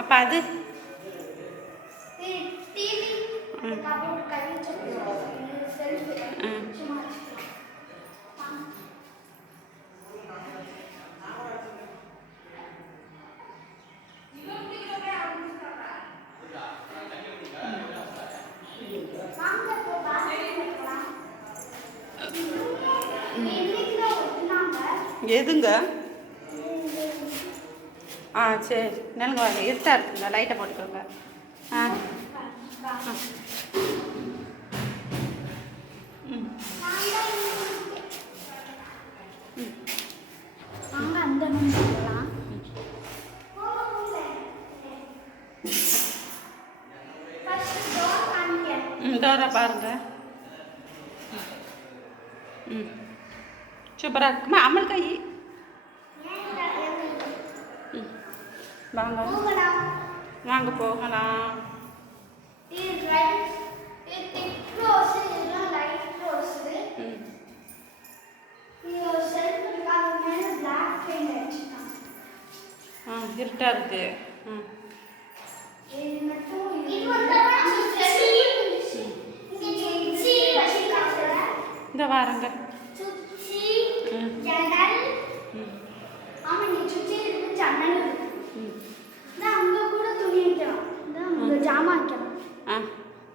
அப்போ அது எதுங்க? சரி நெல்லுங்க வாங்க, இருட்டாக இருக்குங்க, லைட்டை போட்டுக்கோங்க. டோரா பாருங்க. சூப்பராக இருக்குமா? அமல் கை வாங்க வாங்க போகலாம். இருட்டா இருக்கு. இந்த வாரங்க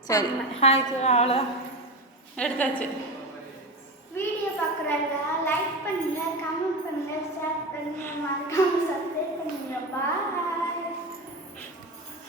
சரி. ஹாய் அவ்வளோ எடுத்தாச்சு. வீடியோ பார்க்குறாங்க, லைக் பண்ணுங்க, கமெண்ட் பண்ணுங்க, ஷேர் பண்ணுங்க, மறக்காம சப்ஸ்கிரைப் பண்ணுங்க. பாய்.